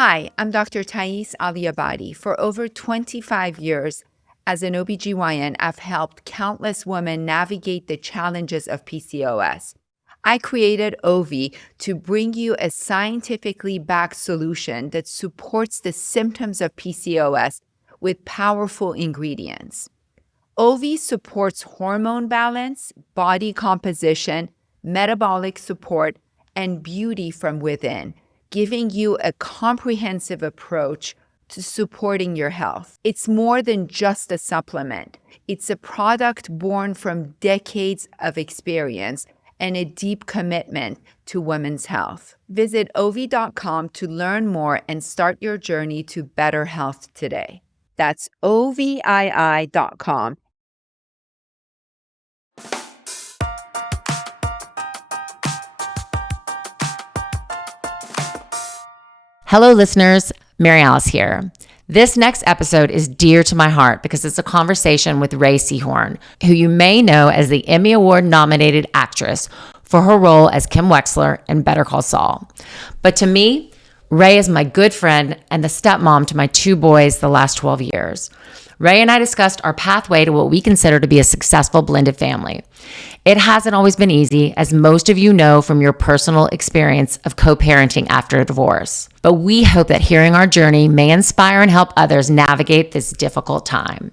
Hi, I'm Dr. Thais Aliabadi. For over 25 years, as an OBGYN, I've helped countless women navigate the challenges of PCOS. I created OV to bring you a scientifically backed solution that supports the symptoms of PCOS with powerful ingredients. OV supports hormone balance, body composition, metabolic support, and beauty from within, giving you a comprehensive approach to supporting your health. It's more than just a supplement. It's a product born from decades of experience and a deep commitment to women's health. Visit OV.com to learn more and start your journey to better health today. That's OVII.com. Hello, listeners. Mary Alice here. This next episode is dear to my heart because it's a conversation with Rhea Seehorn, who you may know as the Emmy Award-nominated actress for her role as Kim Wexler in Better Call Saul. But to me, Rhea is my good friend and the stepmom to my two boys the last 12 years. Rhea and I discussed our pathway to what we consider to be a successful blended family. It hasn't always been easy, as most of you know from your personal experience of co-parenting after a divorce. But we hope that hearing our journey may inspire and help others navigate this difficult time.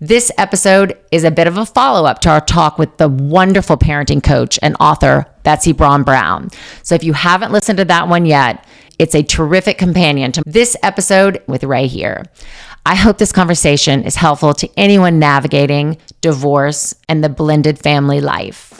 This episode is a bit of a follow-up to our talk with the wonderful parenting coach and author, Betsy Braun Brown. So if you haven't listened to that one yet, it's a terrific companion to this episode with Rhea here. I hope this conversation is helpful to anyone navigating divorce and the blended family life.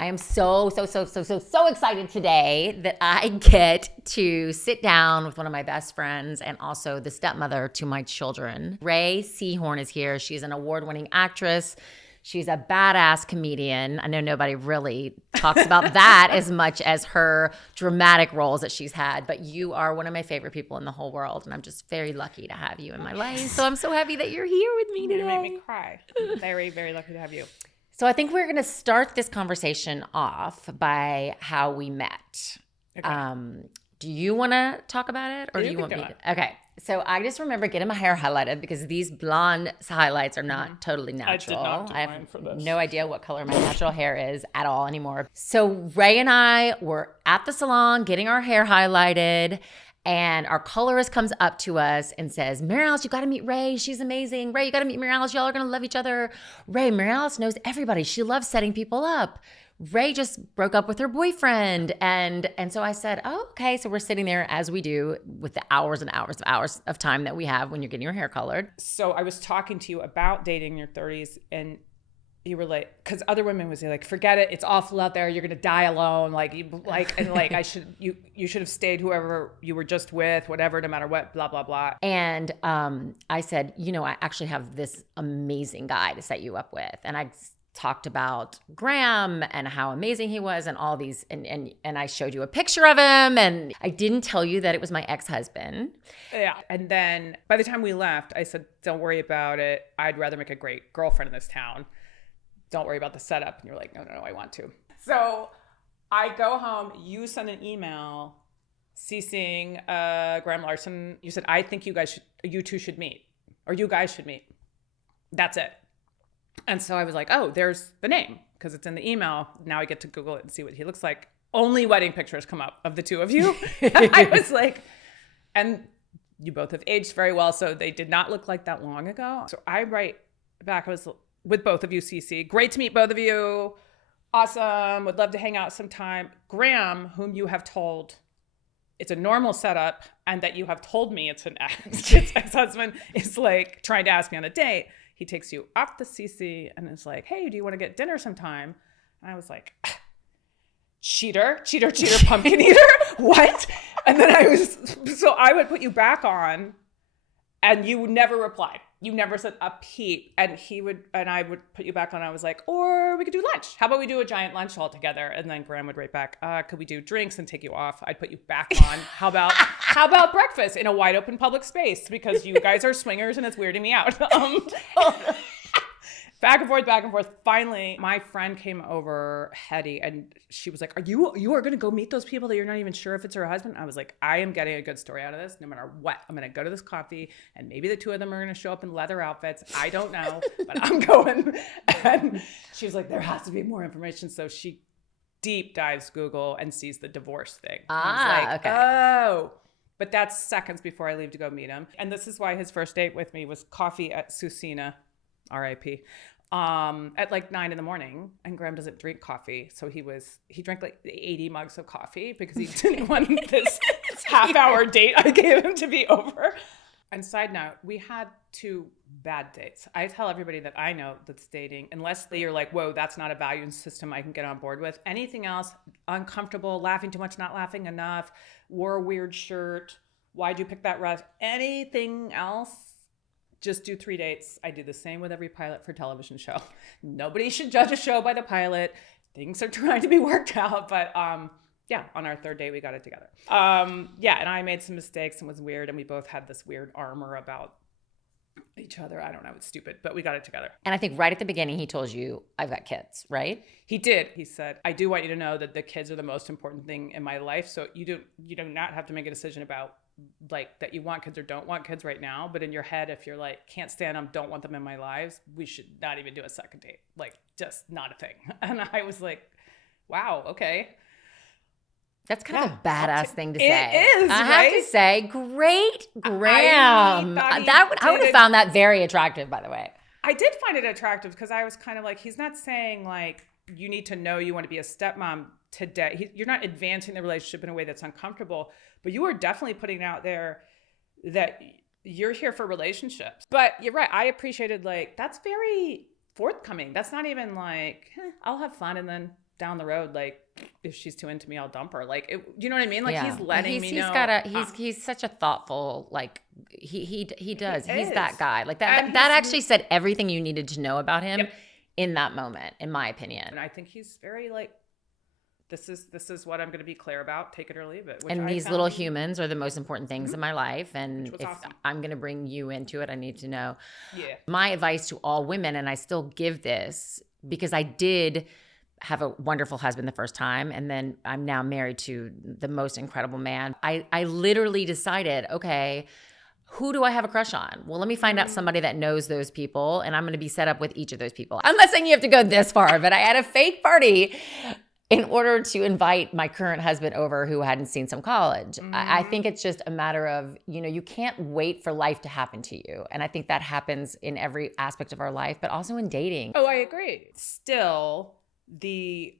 I am so excited today that I get to sit down with one of my best friends and also the stepmother to my children. Rhea Seehorn is here. She's an award-winning actress. She's a badass comedian. I know nobody really talks about that as much as her dramatic roles that she's had, but you are one of my favorite people in the whole world, and I'm just very lucky to have you in my life. So I'm so happy that you're here with me today. You made me cry. I'm very, very lucky to have you. So I think we're going to start this conversation off by how we met. Okay. Do you want to talk about it, or You do you can want do me it. to? Okay. So I just remember getting my hair highlighted because these blonde highlights are not totally natural. I did not do I mine have for this. no idea what color my natural hair is at all anymore. So Rhea and I were at the salon getting our hair highlighted, and our colorist comes up to us and says, Mary Alice, you got to meet Rhea. She's amazing. Rhea, you got to meet Mary Alice. Y'all are going to love each other. Rhea, Mary Alice knows everybody. She loves setting people up. Rhea just broke up with her boyfriend. And so I said, oh, okay. So we're sitting there as we do with the hours and hours of time that we have when you're getting your hair colored. So I was talking to you about dating in your 30s, and you were like, because other women would say like, forget it, it's awful out there, you're gonna die alone, you should have stayed whoever you were just with, whatever, no matter what, blah blah blah. And I said, I actually have this amazing guy to set you up with, and I talked about Graham and how amazing he was and all these, and I showed you a picture of him, and I didn't tell you that it was my ex-husband. Yeah. And then by the time we left, I said, don't worry about it, I'd rather make a great girlfriend in this town. Don't worry about the setup. And you're like, no, I want to. So I go home, you send an email CCing Graham Larson. You said, I think you two should meet, or you guys should meet. That's it. And so I was like, oh, there's the name, because it's in the email. Now I get to Google it and see what he looks like. Only wedding pictures come up of the two of you. I was like, and you both have aged very well, so they did not look like that long ago. So I write back, I was with both of you, CC. Great to meet both of you. Awesome. Would love to hang out sometime. Graham, whom you have told it's a normal setup, and that you have told me it's an ex-husband, is like trying to ask me on a date. He takes you off the CC and is like, hey, do you want to get dinner sometime? And I was like, cheater, pumpkin eater? What? And then I would put you back on, and you never replied. You never said a peep. And I would put you back on. I was like, or we could do lunch. How about we do a giant lunch all together? And then Graham would write back, could we do drinks and take you off? I'd put you back on. How about breakfast in a wide open public space? Because you guys are swingers and it's weirding me out. Back and forth, back and forth. Finally, my friend came over, Hetty, and she was like, you are going to go meet those people that you're not even sure if it's her husband? I was like, I am getting a good story out of this no matter what. I'm going to go to this coffee, and maybe the two of them are going to show up in leather outfits. I don't know, but I'm going. And she was like, there has to be more information. So she deep dives Google and sees the divorce thing. Okay. Oh. But that's seconds before I leave to go meet him. And this is why his first date with me was coffee at Susina, RIP, at like 9 a.m. And Graham doesn't drink coffee. So he drank like 80 mugs of coffee because he didn't want this half-hour date I gave him to be over. And side note, we had 2 bad dates. I tell everybody that I know that's dating, unless you're like, whoa, that's not a value system I can get on board with. Anything else, uncomfortable, laughing too much, not laughing enough, wore a weird shirt, why'd you pick that rug? Anything else, just do 3 dates. I do the same with every pilot for television show. Nobody should judge a show by the pilot. Things are trying to be worked out, but yeah, on our 3rd date, we got it together. Yeah, and I made some mistakes and was weird, and we both had this weird armor about each other. I don't know, it's stupid, but we got it together. And I think right at the beginning, he told you, I've got kids, right? He did. He said, I do want you to know that the kids are the most important thing in my life. So you do not have to make a decision about like that you want kids or don't want kids right now. But in your head, if you're like, can't stand them, don't want them in my lives, we should not even do a second date. Like, just not a thing. And I was like, wow, okay. That's kind of a badass thing to say. It is, I right? have to say, great, Graham. I would have found that very attractive, by the way. I did find it attractive because I was kind of like, he's not saying like, you need to know you want to be a stepmom today. You're not advancing the relationship in a way that's uncomfortable, but you are definitely putting out there that you're here for relationships. But you're right. I appreciated like, that's very forthcoming. That's not even like, I'll have fun and then down the road, like if she's too into me, I'll dump her. Like, you know what I mean? Like he's letting me know. He's such a thoughtful, like he does. He's is. that guy. Like that actually said everything you needed to know about him in that moment, in my opinion. And I think he's very like, this is what I'm going to be clear about. Take it or leave it. And these little humans are the most important things in my life. And if awesome. I'm going to bring you into it, I need to know. Yeah. My advice to all women, and I still give this because I did have a wonderful husband the first time, and then I'm now married to the most incredible man. I literally decided, okay, who do I have a crush on? Well, let me find out somebody that knows those people, and I'm going to be set up with each of those people. I'm not saying you have to go this far, but I had a fake party in order to invite my current husband over who hadn't seen some college. I think it's just a matter of, you can't wait for life to happen to you. And I think that happens in every aspect of our life, but also in dating. Oh, I agree. Still, the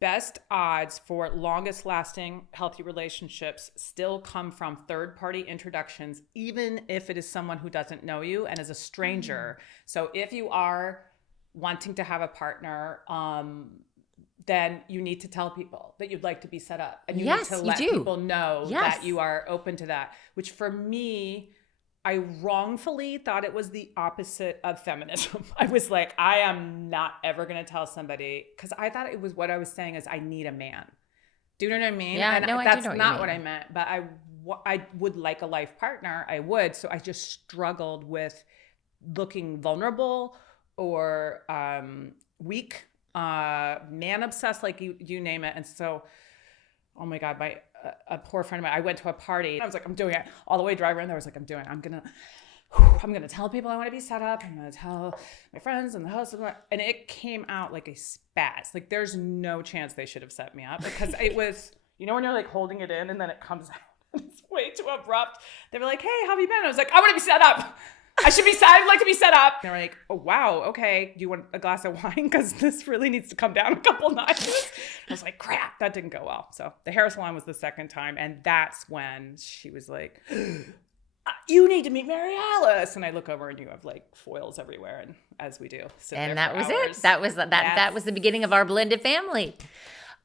best odds for longest lasting healthy relationships still come from third party introductions, even if it is someone who doesn't know you and is a stranger. So if you are wanting to have a partner, then you need to tell people that you'd like to be set up, and you need to let people know that you are open to that, which for me, I wrongfully thought it was the opposite of feminism. I was like, I am not ever going to tell somebody, because I thought it was what I was saying is I need a man. Do you know what I mean? Yeah, and no, that's I do know not what I meant, but I would like a life partner. I would. So I just struggled with looking vulnerable or weak, man obsessed, like you name it. And so, oh my God, a poor friend of mine, I went to a party. I was like, I'm doing it. All the way driving around there, I was like, I'm going to tell people I want to be set up. I'm going to tell my friends and the host. And it came out like a spaz. Like there's no chance they should have set me up, because it was, when you're like holding it in and then it comes out. It's way too abrupt. They were like, hey, how have you been? I was like, I want to be set up. I'd like to be set up. They're like, oh, wow. Okay. Do you want a glass of wine? Because this really needs to come down a couple notches. I was like, crap, that didn't go well. So the hair salon was the second time. And that's when she was like, you need to meet Mary Alice. And I look over and you have like foils everywhere. And as we do. And that was it. That was the beginning of our blended family.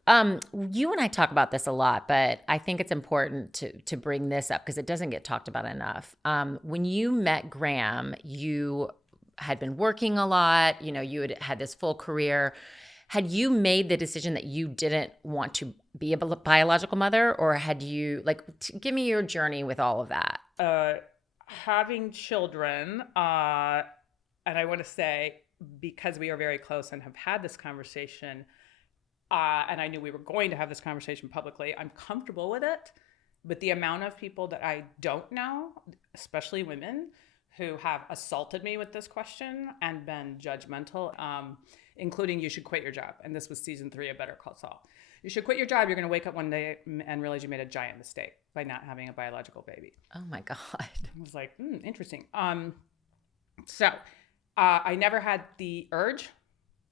You and I talk about this a lot, but I think it's important to bring this up because it doesn't get talked about enough. When you met Graham, you had been working a lot, you had this full career. Had you made the decision that you didn't want to be a biological mother, or had you, give me your journey with all of that? Having children, and I want to say because we are very close and have had this conversation, and I knew we were going to have this conversation publicly, I'm comfortable with it. But the amount of people that I don't know, especially women, who have assaulted me with this question and been judgmental, including you should quit your job. And this was season 3 of Better Call Saul. You should quit your job. You're going to wake up one day and realize you made a giant mistake by not having a biological baby. Oh my God. I was like, interesting. So I never had the urge.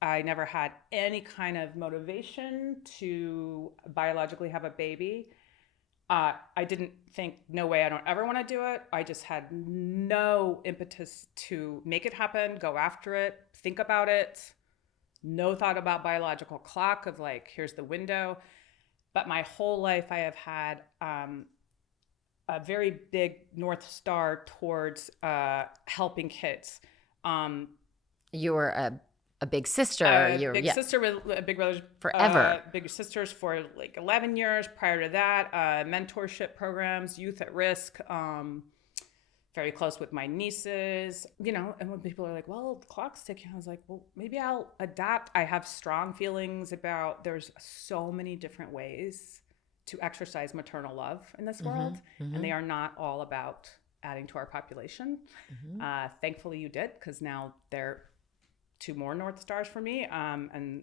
I never had any kind of motivation to biologically have a baby. I didn't think, no way, I don't ever want to do it. I just had no impetus to make it happen, go after it, think about it. No thought about biological clock of like, here's the window. But my whole life I have had a very big North Star towards helping kids. You were a big sister. You were big sister with big brothers forever. Big sisters for like 11 years. Prior to that, mentorship programs, youth at risk. Very close with my nieces, and when people are like, well, the clock's ticking, I was like, well, maybe I'll adapt. I have strong feelings about there's so many different ways to exercise maternal love in this world, and they are not all about adding to our population. Thankfully you did, because now they're 2 more North Stars for me, and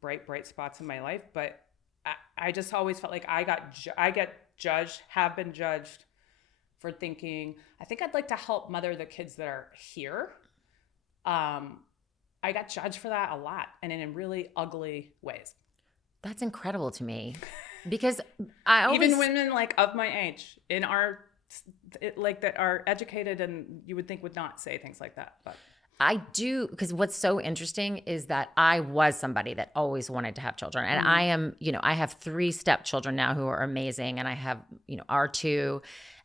bright spots in my life. But I just always felt like I get judged, have been judged for thinking, I think I'd like to help mother the kids that are here. I got judged for that a lot, and in really ugly ways. That's incredible to me, because I always... Even women like of my age in that are educated and you would think would not say things like that. But I do, because what's so interesting is that I was somebody that always wanted to have children. And I am, I have 3 stepchildren now who are amazing. And I have, our 2.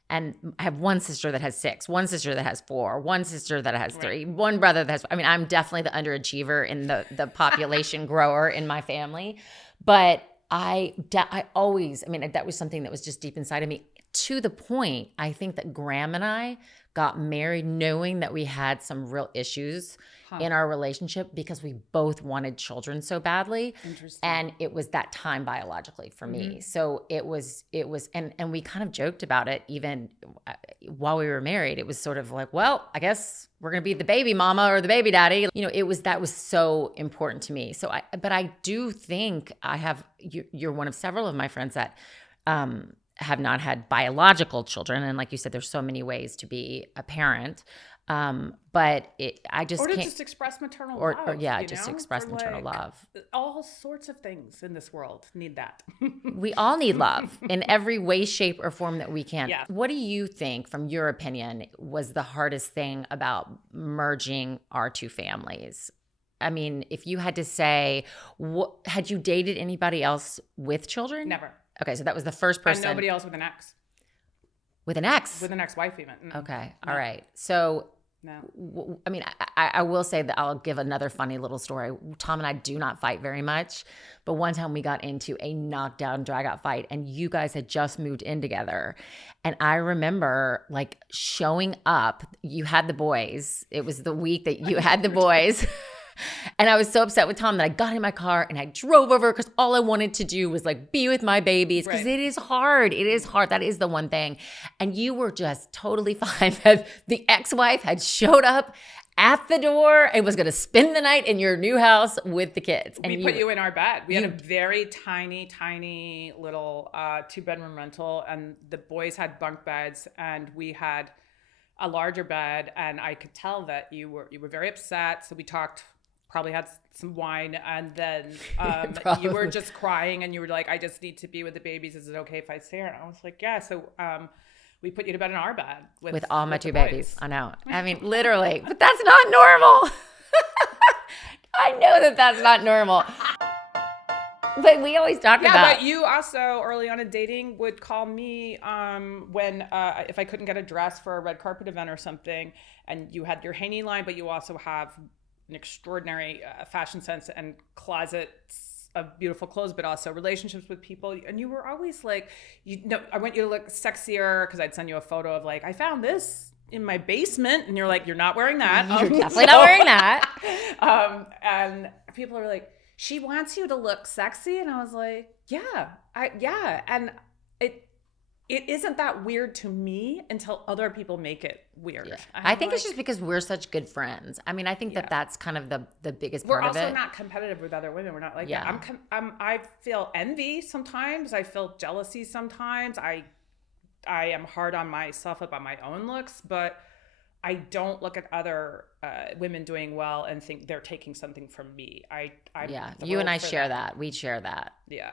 And I have one sister that has 6, one sister that has 4, one sister that has 3, one brother that has, I'm definitely the underachiever in the population grower in my family. But I always, that was something that was just deep inside of me, to the point, I think that Graham and I got married knowing that we had some real issues in our relationship, because we both wanted children so badly. Interesting. And it was that time biologically for me. So it was, and we kind of joked about it even while we were married. It was sort of like, well, I guess we're going to be the baby mama or the baby daddy. That was so important to me. So but I do think you're one of several of my friends that, have not had biological children. And like you said, there's so many ways to be a parent. But I just can't. Or to can't, just express maternal love. Just express maternal love. All sorts of things in this world need that. We all need love in every way, shape, or form that we can. Yeah. What do you think, from your opinion, was the hardest thing about merging our 2 families? If you had to say, had you dated anybody else with children? Never. Okay, so that was the first person. And nobody else with an ex. With an ex? With an ex-wife even. Okay, all right. So, no. I will say that I'll give another funny little story. Tom and I do not fight very much, but one time we got into a knockdown, drag-out fight, and you guys had just moved in together. And I remember showing up. You had the boys. It was the week that you had the boys. And I was so upset with Tom that I got in my car and I drove over, because all I wanted to do was be with my babies, because it is hard. It is hard. That is the one thing. And you were just totally fine that the ex-wife had showed up at the door and was going to spend the night in your new house with the kids. And we put you in our bed. We had a very tiny, tiny little 2-bedroom rental, and the boys had bunk beds, and we had a larger bed. And I could tell that you were very upset. So we talked. Probably had some wine, and then you were just crying, and you were like, I just need to be with the babies. Is it okay if I stay here? And I was like, yeah. So we put you to bed in our bed with all my 2 babies. I know. Literally. But that's not normal. I know that that's not normal. But we always talk about. Yeah, but you also early on in dating would call me when if I couldn't get a dress for a red carpet event or something, and you had your Haney line, but you also have an extraordinary fashion sense and closets of beautiful clothes, but also relationships with people. And you were always like, I want you to look sexier, because I'd send you a photo of I found this, in my basement. And you're like, you're not wearing that. You're definitely not wearing that. And people are like, she wants you to look sexy. And I was like, yeah. And it isn't that weird to me until other people make it weird. Yeah. I think it's just because we're such good friends. I mean, I think that that's kind of the biggest part of it. We're also not competitive with other women. We're not like that. I feel envy sometimes. I feel jealousy sometimes. I am hard on myself about my own looks, but I don't look at other women doing well and think they're taking something from me. You and I share that. We share that. Yeah.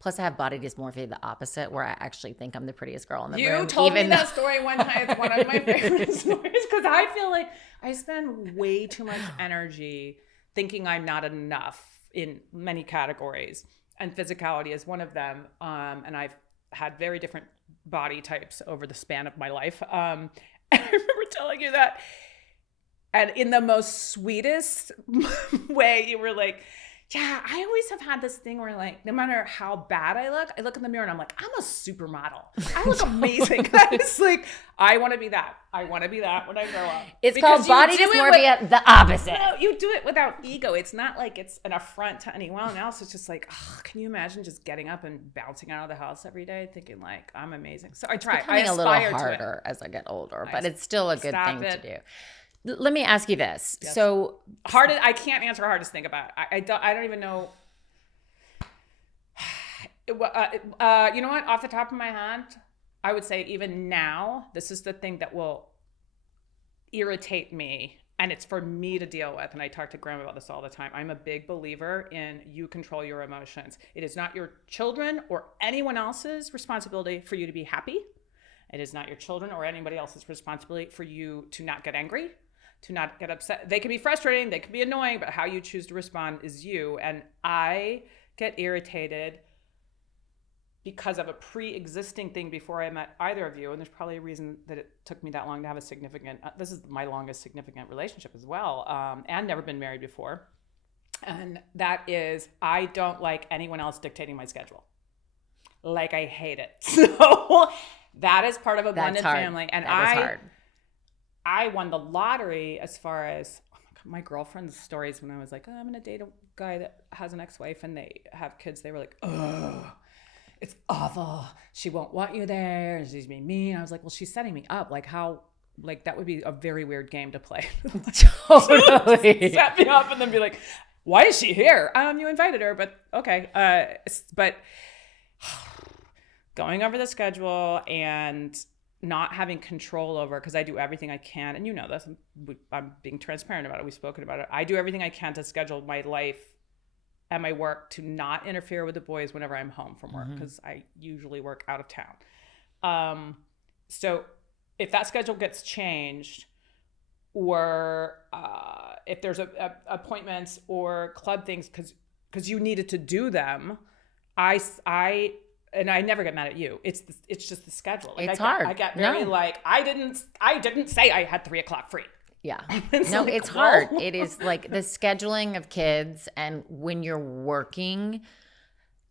Plus, I have body dysmorphia, the opposite, where I actually think I'm the prettiest girl in the room. You told me that story one time. It's one of my favorite stories because I feel like I spend way too much energy thinking I'm not enough in many categories, and physicality is one of them. And I've had very different body types over the span of my life. And I remember telling you that, and in the most sweetest way, you were like, yeah, I always have had this thing where like, no matter how bad I look in the mirror and I'm like, I'm a supermodel. I look amazing. It's like, I want to be that. I want to be that when I grow up. It's called body dysmorphia, the opposite. No, you do it without ego. It's not like it's an affront to anyone else. It's just like, can you imagine just getting up and bouncing out of the house every day thinking like, I'm amazing. So I try. It's becoming a little harder as I get older, but it's still a good thing to do. Let me ask you this. Yes. So I can't answer hardest thing about it. I don't even know. You know what? Off the top of my head, I would say even now, this is the thing that will irritate me, and it's for me to deal with. And I talk to Graham about this all the time. I'm a big believer in you control your emotions. It is not your children or anyone else's responsibility for you to be happy. It is not your children or anybody else's responsibility for you to not get angry, to not get upset. They can be frustrating, they can be annoying, but how you choose to respond is you. And I get irritated because of a pre-existing thing before I met either of you. And there's probably a reason that it took me that long to have a significant, this is my longest significant relationship as well, and never been married before. And that is, I don't like anyone else dictating my schedule. Like, I hate it. So that is part of a blended family. And I won the lottery as far as my girlfriend's stories when I was like, I'm going to date a guy that has an ex-wife and they have kids. They were like, oh, it's awful. She won't want you there. And she's being mean. I was like, well, she's setting me up. Like how, like that would be a very weird game to play. Totally. Set me up and then be like, why is she here? You invited her, but okay. But going over the schedule and not having control over, because I do everything I can, and you know this, I'm being transparent about it, we've spoken about it. I do everything I can to schedule my life and my work to not interfere with the boys whenever I'm home from work, because I usually work out of town. So if that schedule gets changed, or if there's appointments or club things because you needed to do them, and I never get mad at you. It's just the schedule. Like it's hard. I get very like, I didn't say I had 3:00 free. Yeah. It's no, like, it's hard. It is like the scheduling of kids, and when you're working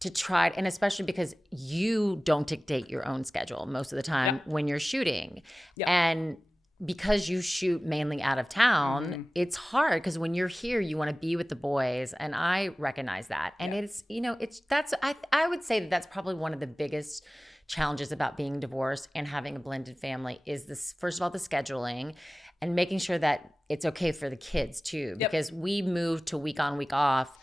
to try, and especially because you don't dictate your own schedule most of the time when you're shooting. Yeah. And because you shoot mainly out of town, it's hard because when you're here, you want to be with the boys. And I recognize that. And I would say that's probably one of the biggest challenges about being divorced and having a blended family is this, first of all, the scheduling and making sure that it's okay for the kids too, because we moved to week on, week off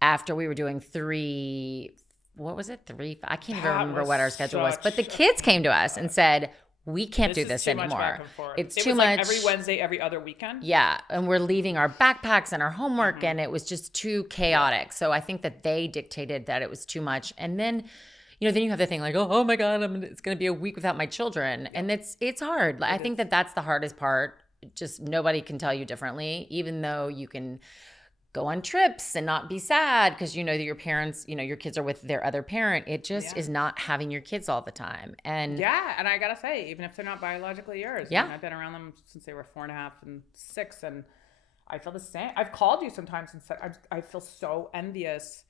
after we were doing three, I can't even remember what our schedule was, but the kids came to us and said, we can't do this anymore. It's too much. Every Wednesday, every other weekend. Yeah. And we're leaving our backpacks and our homework and it was just too chaotic. So I think that they dictated that it was too much. And then, then you have the thing like, oh my God, it's going to be a week without my children. And it's hard. I think that that's the hardest part. Just nobody can tell you differently, even though you can go on trips and not be sad because you know that your parents, your kids are with their other parent. It just is not having your kids all the time. And and I gotta say, even if they're not biologically yours, I've been around them since they were 4.5 and 6, and I feel the same. I've called you sometimes and said I feel so envious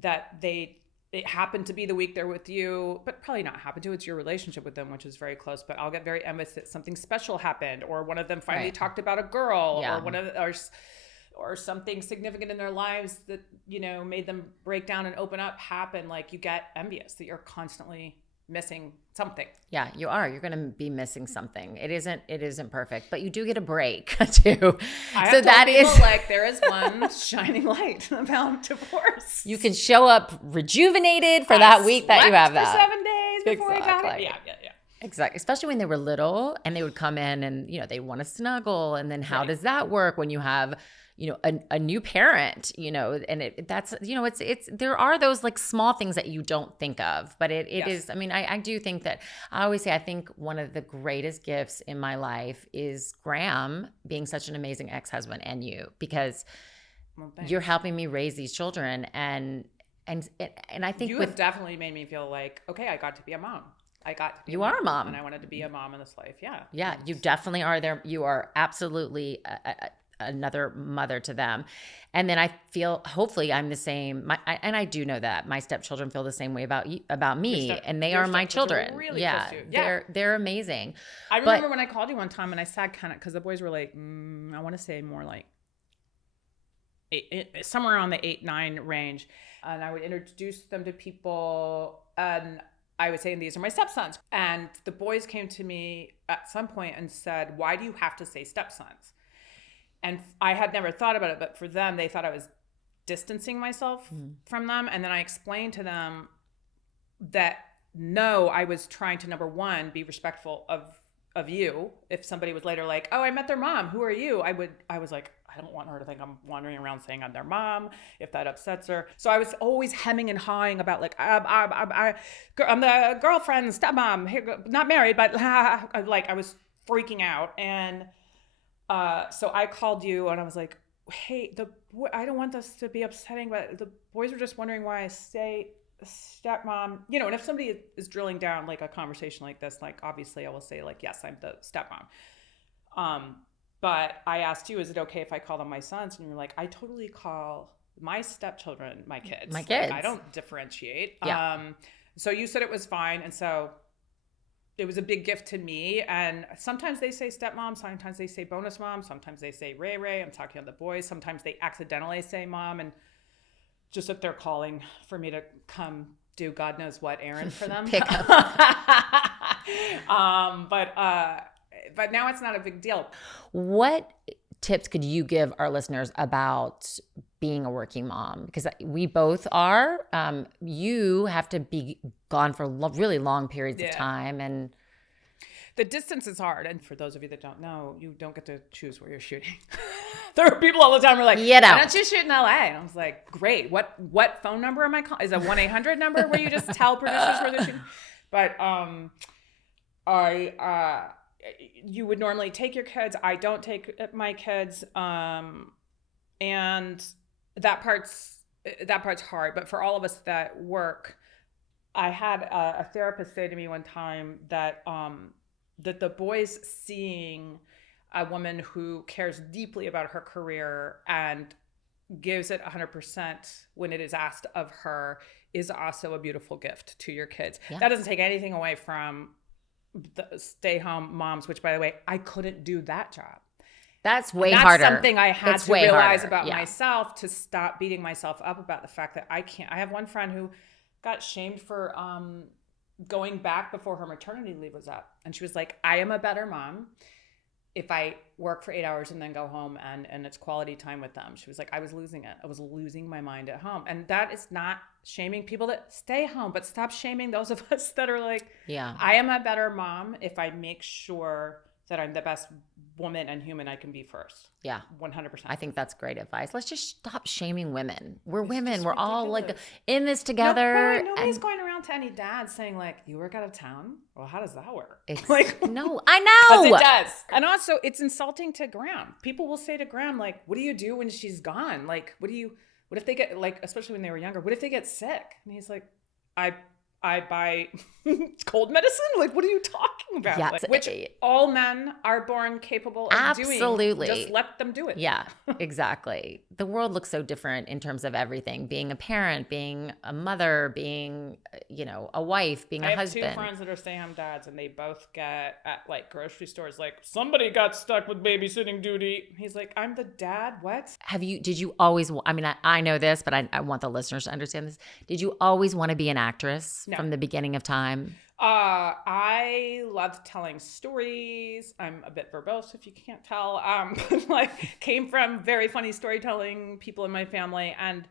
that they it happened to be the week they're with you, but probably not happened to. It's your relationship with them, which is very close. But I'll get very envious that something special happened, or one of them finally talked about a girl, or one of or something significant in their lives that, you know, made them break down and open up happen. Like, you get envious that you're constantly missing something. Yeah, you are. You're going to be missing something. It isn't perfect, but you do get a break too. So that is like, there is one shining light about divorce. You can show up rejuvenated for that week that you have that. For 7 days before I got it. Yeah. Exactly. Especially when they were little and they would come in and, you know, they want to snuggle. And then how does that work when you have, you know, a new parent, you know, and that's, you know, it's, there are those like small things that you don't think of, but it is, I mean, I do think that I always say, I think one of the greatest gifts in my life is Graham being such an amazing ex-husband, and you, because you're helping me raise these children. And I think you have definitely made me feel like, okay, I got to be a mom. You are a mom. And I wanted to be a mom in this life. Yeah. Yeah. You definitely are there. You are absolutely another mother to them. And then I feel, hopefully I'm the same. And I do know that my stepchildren feel the same way about me, and they are my children. Really yeah. Close to you. They're amazing. I remember when I called you one time and I sat kind of, cause the boys were like, I want to say more like somewhere around the 8-9 range. And I would introduce them to people, and I would say, these are my stepsons. And the boys came to me at some point and said, why do you have to say stepsons? And I had never thought about it, but for them, they thought I was distancing myself from them. And then I explained to them that, no, I was trying to, number one, be respectful of you. If somebody was later like, oh, I met their mom, who are you? I was like, I don't want her to think I'm wandering around saying I'm their mom, if that upsets her. So I was always hemming and hawing about like, I'm the girlfriend, stepmom, not married, but like I was freaking out. And so I called you and I was like, hey, I don't want this to be upsetting, but the boys were just wondering why I say stepmom, you know. And if somebody is drilling down like a conversation like this, like obviously I will say like, yes, I'm the stepmom. But I asked you, is it okay if I call them my sons? And you're like, I totally call my stepchildren my kids. My kids. Like, I don't differentiate. Yeah. So you said it was fine. And so it was a big gift to me. And sometimes they say stepmom, sometimes they say bonus mom, sometimes they say Ray. I'm talking to the boys. Sometimes they accidentally say mom. And just if they're calling for me to come do God knows what errand for them. Pick up. But now it's not a big deal. What tips could you give our listeners about being a working mom? Because we both are. You have to be gone for really long periods of time. And the distance is hard. And for those of you that don't know, you don't get to choose where you're shooting. There are people all the time who are like, why don't you shoot in LA? And I was like, great. What phone number am I calling? Is a 1-800 number where you just tell producers where they're shooting? But you would normally take your kids. I don't take my kids. And that part's hard. But for all of us that work, I had a therapist say to me one time that the boys seeing a woman who cares deeply about her career and gives it 100% when it is asked of her is also a beautiful gift to your kids. Yeah. That doesn't take anything away from the stay-home moms, which, by the way, I couldn't do that job. That's harder. That's something I had to realize about myself, to stop beating myself up about the fact that I can't. I have one friend who got shamed for going back before her maternity leave was up. And she was like, I am a better mom if I work for 8 hours and then go home and it's quality time with them. She was like, I was losing it. I was losing my mind at home. And that is not shaming people that stay home, but stop shaming those of us that are like, I am a better mom if I make sure that I'm the best woman and human I can be first. Yeah. 100%. I think that's great advice. Let's just stop shaming women. We're women. We're all like in this together. Nobody's going around to any dad saying like, you work out of town? Well, how does that work? It's like, no, I know. It does. And also it's insulting to Graham. People will say to Graham, like, what do you do when she's gone? Like, what if they get, like, especially when they were younger, what if they get sick? And he's like, I I buy cold medicine. Like, what are you talking about? Yeah, Like, which all men are born capable of doing. Absolutely. Just let them do it. Yeah, exactly. The world looks so different in terms of everything. Being a parent, being a mother, being, a wife, being a husband. I have 2 friends that are stay-home dads, and they both get at like grocery stores, like, somebody got stuck with babysitting duty. He's like, I'm the dad? What? Did you always, I know this, but I want the listeners to understand this. Did you always want to be an actress from the beginning of time? I loved telling stories. I'm a bit verbose, if you can't tell. Came from very funny storytelling people in my family, and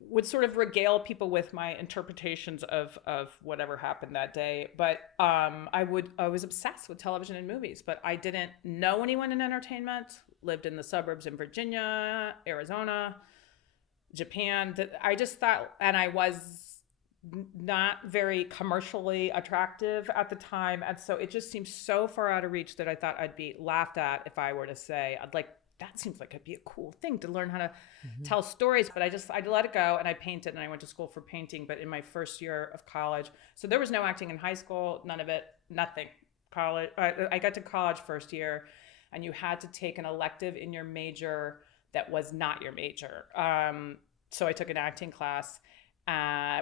would sort of regale people with my interpretations of whatever happened that day. But I was obsessed with television and movies, but I didn't know anyone in entertainment. Lived in the suburbs in Virginia, Arizona, Japan. I just thought, and I was not very commercially attractive at the time. And so it just seemed so far out of reach that I thought I'd be laughed at if I were to say, that seems like it'd be a cool thing to learn how to tell stories. But I let it go, and I painted, and I went to school for painting. But in my first year of college, so there was no acting in high school, none of it, nothing. College, I got to college first year, and you had to take an elective in your major that was not your major. So I took an acting class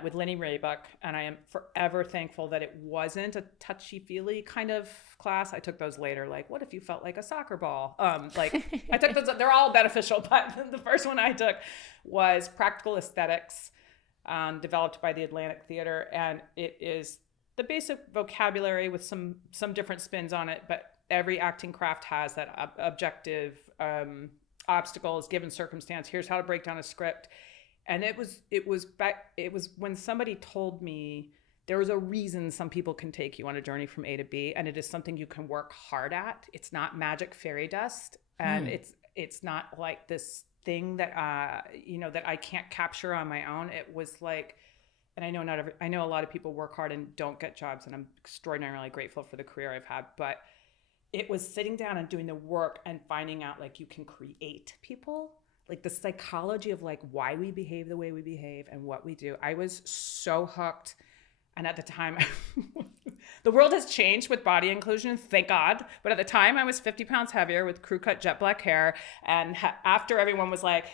with Lenny Raybuck, and I am forever thankful that it wasn't a touchy-feely kind of class. I took those later, like, what if you felt like a soccer ball? I took those, they're all beneficial, but the first one I took was Practical Aesthetics, developed by the Atlantic Theater, and it is the basic vocabulary with some different spins on it, but every acting craft has that objective obstacles, given circumstance. Here's how to break down a script. And it was when somebody told me there was a reason some people can take you on a journey from A to B, and it is something you can work hard at. It's not magic fairy dust, and it's not like this thing that that I can't capture on my own. It was like, and I know a lot of people work hard and don't get jobs, and I'm extraordinarily grateful for the career I've had, but it was sitting down and doing the work and finding out, like, you can create people, like the psychology of like why we behave the way we behave and what we do. I was so hooked. And at the time, the world has changed with body inclusion, thank God. But at the time, I was 50 pounds heavier with crew cut jet black hair. And after everyone was like,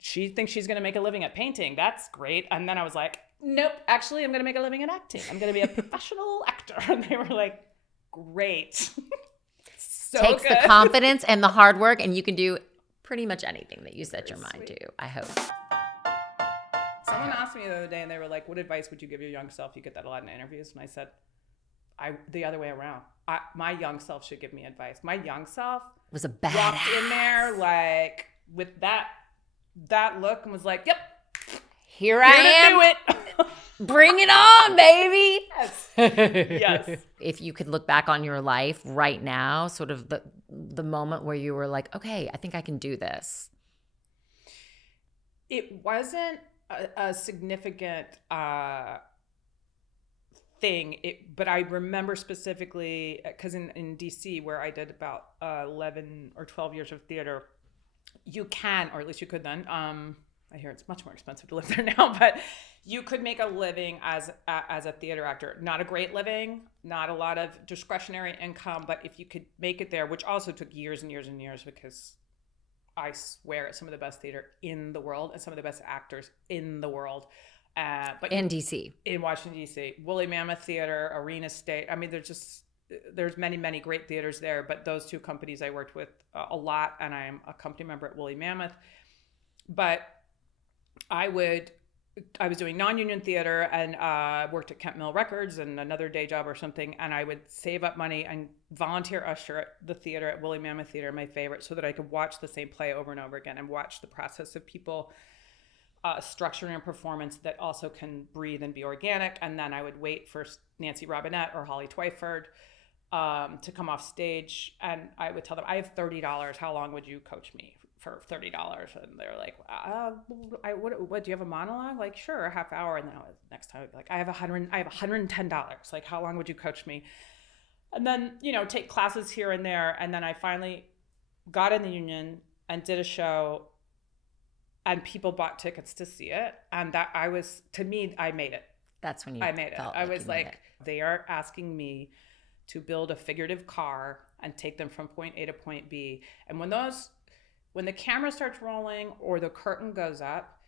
she thinks she's going to make a living at painting. That's great. And then I was like, nope, actually, I'm going to make a living at acting. I'm going to be a professional actor. And they were like, great. Takes the confidence and the hard work, and you can do pretty much anything that you set your mind to, I hope. Someone asked me the other day, and they were like, what advice would you give your young self? You get that a lot in interviews. And I said, the other way around. My young self should give me advice. My young self was a badass. Walked in there like with that look and was like, yep, here I am. Do it. Bring it on, baby. Yes. If you could look back on your life right now, sort of the moment where you were like, okay, I think I can do this. It wasn't a significant thing, but I remember specifically because in DC, where I did about 11 or 12 years of theater, you can, or at least you could then, I hear it's much more expensive to live there now, but you could make a living as a theater actor. Not a great living, not a lot of discretionary income, but if you could make it there, which also took years and years and years, because I swear it's some of the best theater in the world and some of the best actors in the world. But in DC. In Washington, D.C. Woolly Mammoth Theater, Arena State. I mean, there's many, many great theaters there, but those two companies I worked with a lot, and I am a company member at Woolly Mammoth. But I was doing non-union theater and worked at Kent Mill Records and another day job or something, and I would save up money and volunteer usher at the theater at Woolly Mammoth Theater, my favorite, so that I could watch the same play over and over again and watch the process of people structuring a performance that also can breathe and be organic. And then I would wait for Nancy Robinette or Holly Twyford to come off stage, and I would tell them, I have $30. How long would you coach me for $30? And they're like, what do you have a monologue? Like, sure, a half hour. And then next time I'd be like, I have $110. Like, how long would you coach me? And then, take classes here and there. And then I finally got in the union and did a show, and people bought tickets to see it. And I made it. That's when you I made it. felt I was you made like, it. they are asking me to build a figurative car and take them from point A to point B. And when the camera starts rolling or the curtain goes up,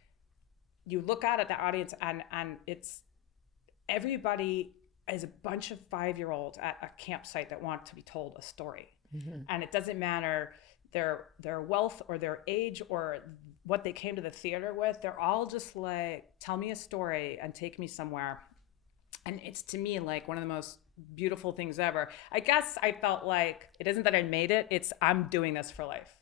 you look out at the audience and it's everybody is a bunch of 5-year-olds at a campsite that want to be told a story. Mm-hmm. And it doesn't matter their wealth or their age or what they came to the theater with. They're all just like, tell me a story and take me somewhere. And it's, to me, like one of the most beautiful things ever. I guess I felt like it isn't that I made it, it's I'm doing this for life.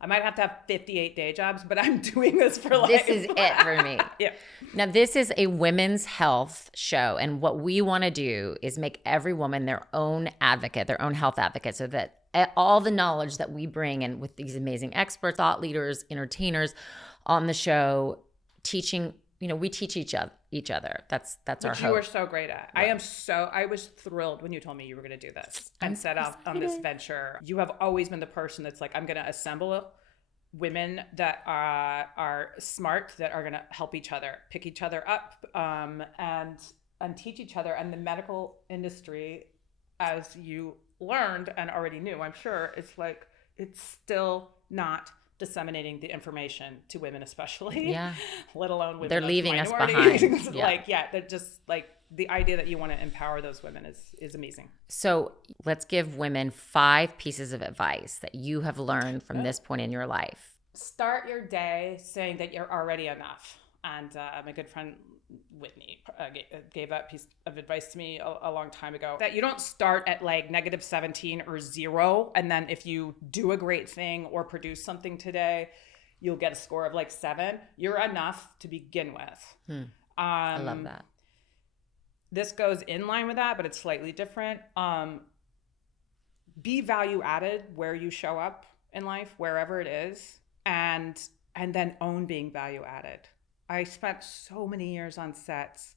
I might have to have 58 day jobs, but I'm doing this for life. This is it for me. Yeah. Now, this is a women's health show, and what we want to do is make every woman their own advocate, their own health advocate, so that all the knowledge that we bring in with these amazing experts, thought leaders, entertainers on the show, teaching, we teach each other. That's our hope. You are so great at. Yeah. I was thrilled when you told me you were going to do this and set out on this venture. You have always been the person that's like, I'm going to assemble women that are smart, that are going to help each other, pick each other up, and teach each other. And the medical industry, as you learned and already knew, I'm sure, it's still not disseminating the information to women, especially, let alone women. They're leaving us behind. They're just like, the idea that you want to empower those women is amazing. So let's give women 5 pieces of advice that you have learned from this point in your life. Start your day saying that you're already enough. And my good friend Whitney gave that piece of advice to me a long time ago, that you don't start at like -17 or 0. And then if you do a great thing or produce something today, you'll get a score of like 7. You're enough to begin with. I love that. This goes in line with that, but it's slightly different. Be value added where you show up in life, wherever it is, and then own being value added. I spent so many years on sets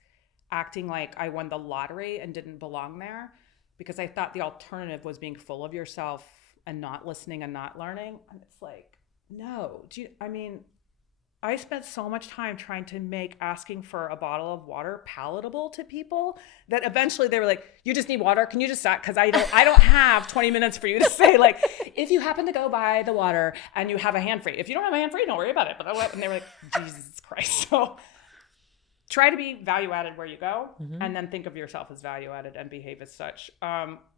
acting like I won the lottery and didn't belong there, because I thought the alternative was being full of yourself and not listening and not learning. And it's like, no. I spent so much time trying to make asking for a bottle of water palatable to people that eventually they were like, you just need water? Can you just stop? Because I don't have 20 minutes for you to say, like, if you happen to go buy the water and you have a hand free. If you don't have a hand free, don't worry about it. And they were like, Jesus Christ. So try to be value added where you go, and then think of yourself as value added and behave as such.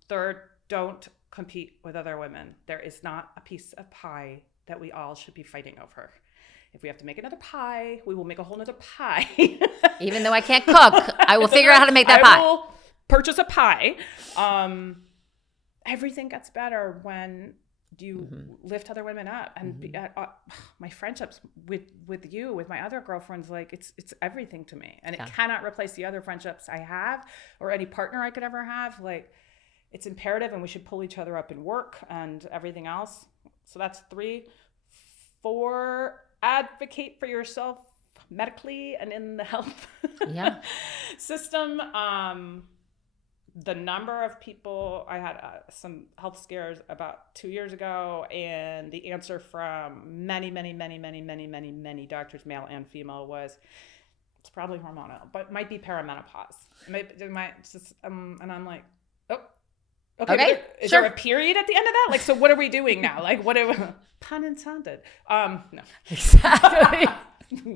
Third, don't compete with other women. There is not a piece of pie that we all should be fighting over. If we have to make another pie, we will make a whole nother pie. Even though I can't cook, I will figure out how to make that pie. I will purchase a pie. Everything gets better when you lift other women up. And my friendships with you, with my other girlfriends, like it's everything to me. And it cannot replace the other friendships I have or any partner I could ever have. Like, it's imperative, and we should pull each other up in work and everything else. So that's 3. 4, advocate for yourself medically and in the health system. The number of people, I had some health scares about 2 years ago, and the answer from many doctors, male and female, was it's probably hormonal, but it might be perimenopause. And I'm like, okay. Is there a period at the end of that? Like, so what are we doing now? Like, what are we, pun intended. No. Exactly.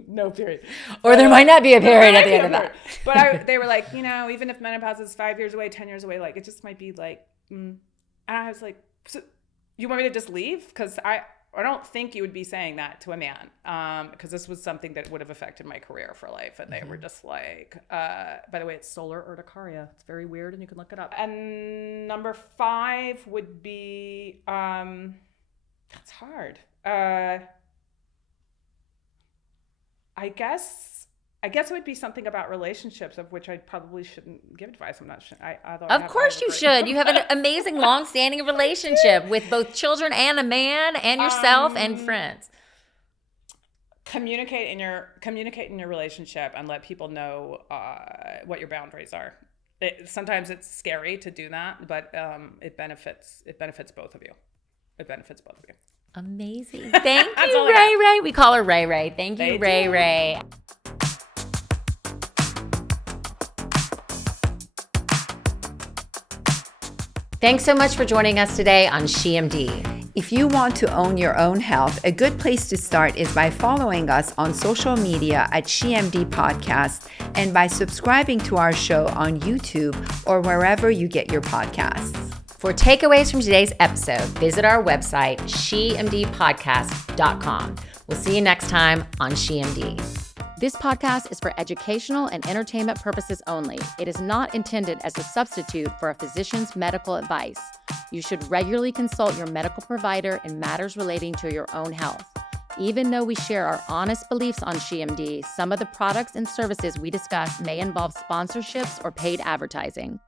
No period. Or there might not be a period at the end of that. But they were like, even if menopause is 5 years away, 10 years away, like, it just might be like, and I was like, so you want me to just leave? Because I don't think you would be saying that to a man, because this was something that would have affected my career for life. And they were just like, by the way, it's solar urticaria. It's very weird, and you can look it up. And number 5 would be, that's hard. I guess it would be something about relationships, of which I probably shouldn't give advice. I'm not sure. Of course you should. You have an amazing, long-standing relationship with both children and a man and yourself and friends. Communicate in your relationship and let people know what your boundaries are. Sometimes it's scary to do that, but it benefits both of you. It benefits both of you. Amazing. Thank you, Ray Ray. We call her Ray Ray. Thank you, Ray Ray. Thanks so much for joining us today on SheMD. If you want to own your own health, a good place to start is by following us on social media at SheMD Podcast and by subscribing to our show on YouTube or wherever you get your podcasts. For takeaways from today's episode, visit our website, shemdpodcast.com. We'll see you next time on SheMD. This podcast is for educational and entertainment purposes only. It is not intended as a substitute for a physician's medical advice. You should regularly consult your medical provider in matters relating to your own health. Even though we share our honest beliefs on SheMD, some of the products and services we discuss may involve sponsorships or paid advertising.